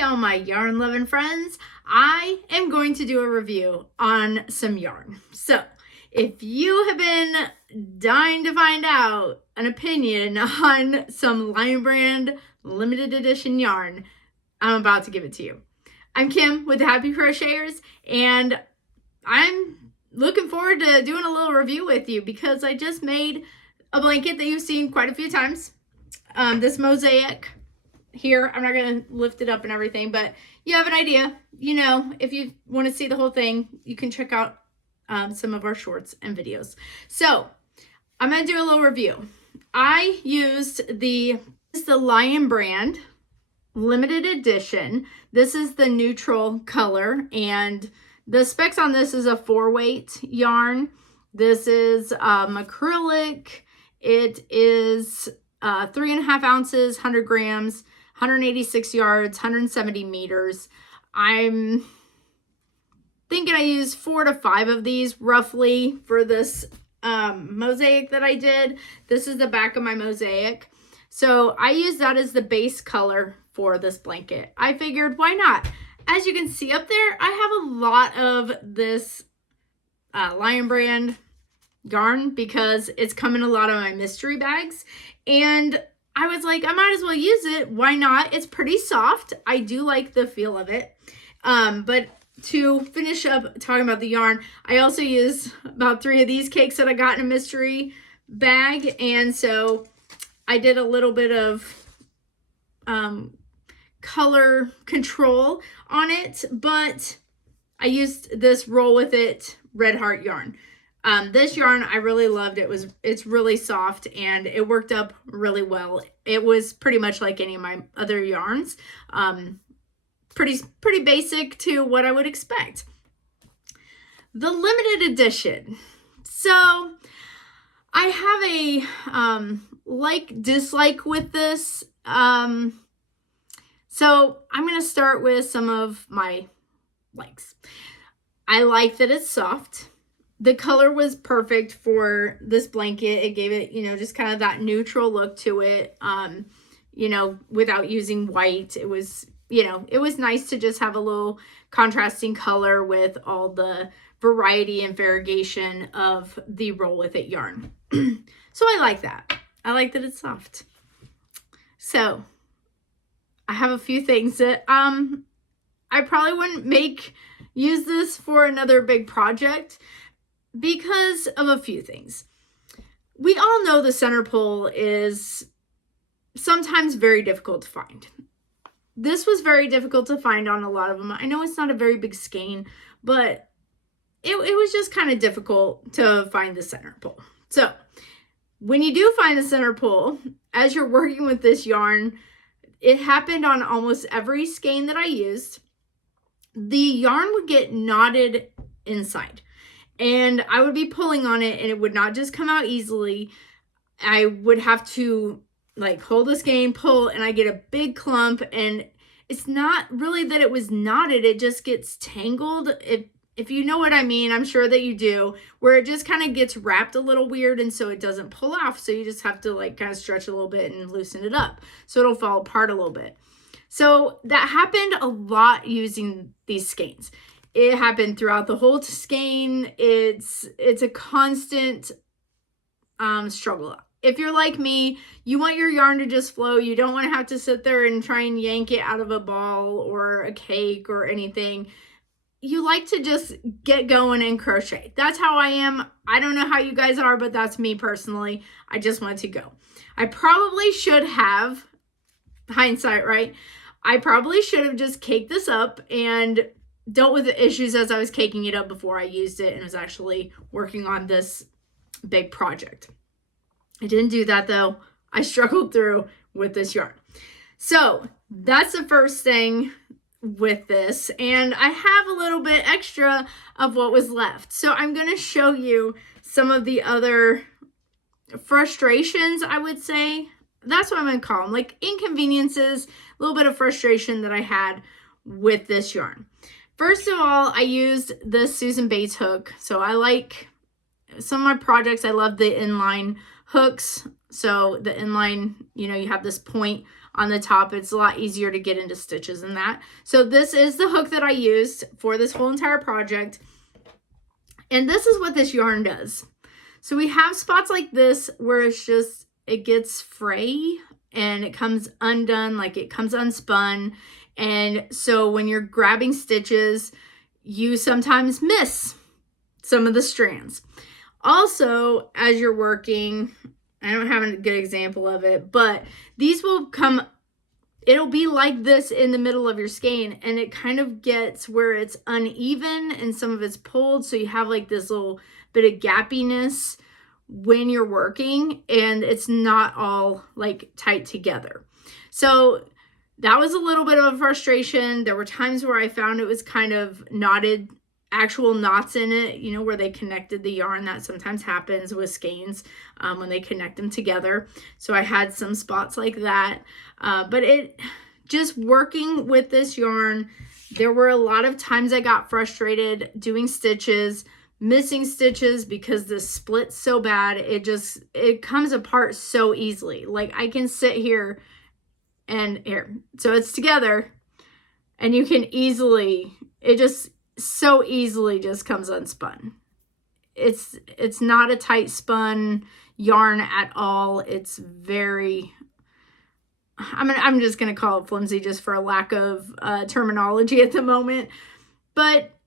Hey all my yarn loving friends, I am going to do a review on some yarn. So if you have been dying to find out an opinion on some Lion Brand limited edition yarn, I'm about to give it to you. I'm Kim with the Happy Crocheters, and I'm looking forward to doing a little review with you because I just made a blanket that you've seen quite a few times. This mosaic here, I'm not going to lift it up and everything, but you have an idea. You know, if you want to see the whole thing, you can check out some of our shorts and videos. So I'm going to do a little review. I used the Lion Brand limited edition. This is the neutral color, and the specs on this is a 4-weight yarn. This is acrylic. It is 3.5 ounces, 100 grams, 186 yards, 170 meters. I'm thinking I used 4 to 5 of these roughly for this mosaic that I did. This is the back of my mosaic. So I used that as the base color for this blanket. I figured, why not? As you can see up there, I have a lot of this Lion Brand yarn because it's come in a lot of my mystery bags, and I was like, I might as well use it. Why not? It's pretty soft. I do like the feel of it. But to finish up talking about the yarn, I also used about 3 of these cakes that I got in a mystery bag, and so I did a little bit of color control on it, but I used this Roll With It Red Heart yarn. This yarn I really loved. It's really soft and it worked up really well. It was pretty much like any of my other yarns. Pretty basic to what I would expect. The limited edition. So I have a like-dislike with this. So I'm going to start with some of my likes. I like that it's soft. The color was perfect for this blanket. It gave it, just kind of that neutral look to it, without using white. It was, it was nice to just have a little contrasting color with all the variety and variegation of the Roll With It yarn. So I like that. I like that it's soft. So I have a few things that I probably wouldn't use this for another big project because of a few things. We all know the center pole is sometimes very difficult to find. This was very difficult to find on a lot of them. I know it's not a very big skein, but it was just kind of difficult to find the center pole. So when you do find the center pole, as you're working with this yarn, it happened on almost every skein that I used. The yarn would get knotted inside, and I would be pulling on it and it would not just come out easily. I would have to hold the skein, pull, and I get a big clump, and it's not really that it was knotted, it just gets tangled. If you know what I mean, I'm sure that you do, where it just kind of gets wrapped a little weird, and so it doesn't pull off. So you just have to kind of stretch a little bit and loosen it up so it'll fall apart a little bit. So that happened a lot using these skeins. It happened throughout the whole skein. It's a constant struggle. If you're like me, you want your yarn to just flow. You don't want to have to sit there and try and yank it out of a ball or a cake or anything. You like to just get going and crochet. That's how I am. I don't know how you guys are, but that's me personally. I just want to go. I probably should have, hindsight, right? I probably should have just caked this up and dealt with the issues as I was caking it up before I used it and was actually working on this big project. I didn't do that though. I struggled through with this yarn. So that's the first thing with this, and I have a little bit extra of what was left. So I'm going to show you some of the other frustrations, I would say. That's what I'm going to call them, inconveniences, a little bit of frustration that I had with this yarn. First of all, I used the Susan Bates hook. So I like some of my projects, I love the inline hooks. So the inline, you have this point on the top. It's a lot easier to get into stitches in that. So this is the hook that I used for this whole entire project. And this is what this yarn does. So we have spots like this where it's just, it gets fray and it comes undone, like it comes unspun. And so when you're grabbing stitches, you sometimes miss some of the strands. Also, as you're working, I don't have a good example of it, but these will come, it'll be like this in the middle of your skein, and it kind of gets where it's uneven and some of it's pulled. So you have like this little bit of gappiness when you're working, and it's not all like tight together. So that was a little bit of a frustration. There were times where I found it was kind of knotted, actual knots in it, you know, where they connected the yarn. That sometimes happens with skeins when they connect them together. So I had some spots like that. But it just working with this yarn, there were a lot of times I got frustrated doing stitches, missing stitches because the split's so bad. It comes apart so easily. Like I can sit here and here, so it's together, and you can easily, it just so easily just comes unspun. It's not a tight spun yarn at all. It's very, I'm just going to call it flimsy just for a lack of terminology at the moment, but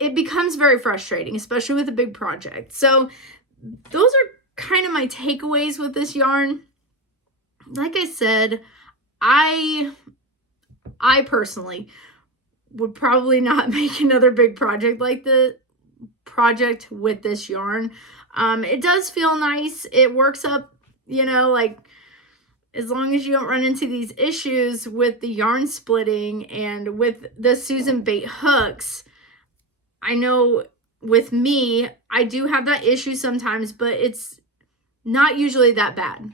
it becomes very frustrating, especially with a big project. So those are kind of my takeaways with this yarn. Like I said, I personally would probably not make another big project like the project with this yarn. It does feel nice. It works up, you know, like as long as you don't run into these issues with the yarn splitting and with the Susan bait hooks. I know with me, I do have that issue sometimes, but it's not usually that bad.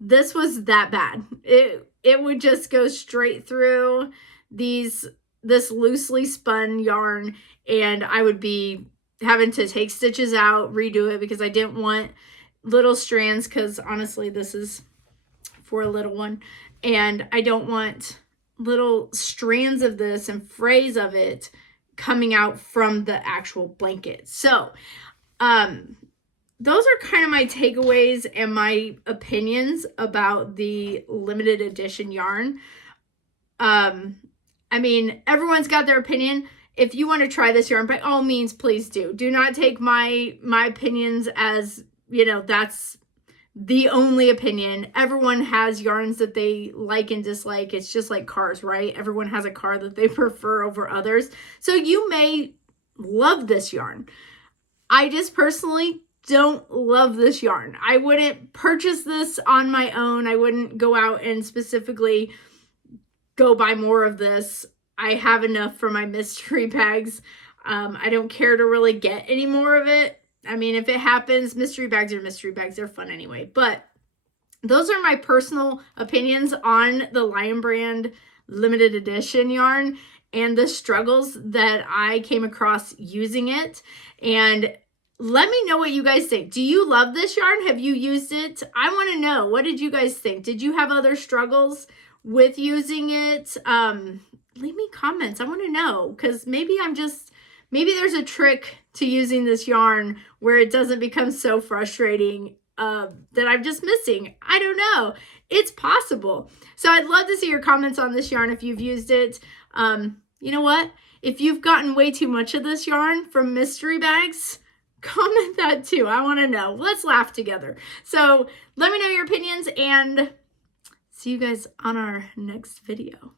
This was that bad. It would just go straight through this loosely spun yarn, and I would be having to take stitches out, redo it, because I didn't want little strands, because honestly this is for a little one, and I don't want little strands of this and frays of it coming out from the actual blanket. So those are kind of my takeaways and my opinions about the limited edition yarn. I mean, everyone's got their opinion. If you want to try this yarn, by all means, please do. Do not take my opinions as, you know, that's the only opinion. Everyone has yarns that they like and dislike. It's just like cars, right? Everyone has a car that they prefer over others. So you may love this yarn. I just personally don't love this yarn. I wouldn't purchase this on my own. I wouldn't go out and specifically go buy more of this. I have enough for my mystery bags. I don't care to really get any more of it. I mean, if it happens, mystery bags are mystery bags. They're fun anyway. But those are my personal opinions on the Lion Brand limited edition yarn and the struggles that I came across using it. And let me know what you guys think. Do you love this yarn? Have you used it? I want to know. What did you guys think? Did you have other struggles with using it? Leave me comments. I want to know, because maybe there's a trick to using this yarn where it doesn't become so frustrating that I'm just missing. I don't know. It's possible. So I'd love to see your comments on this yarn if you've used it. You know what? If you've gotten way too much of this yarn from mystery bags, comment that too. I want to know. Let's laugh together. So let me know your opinions, and see you guys on our next video.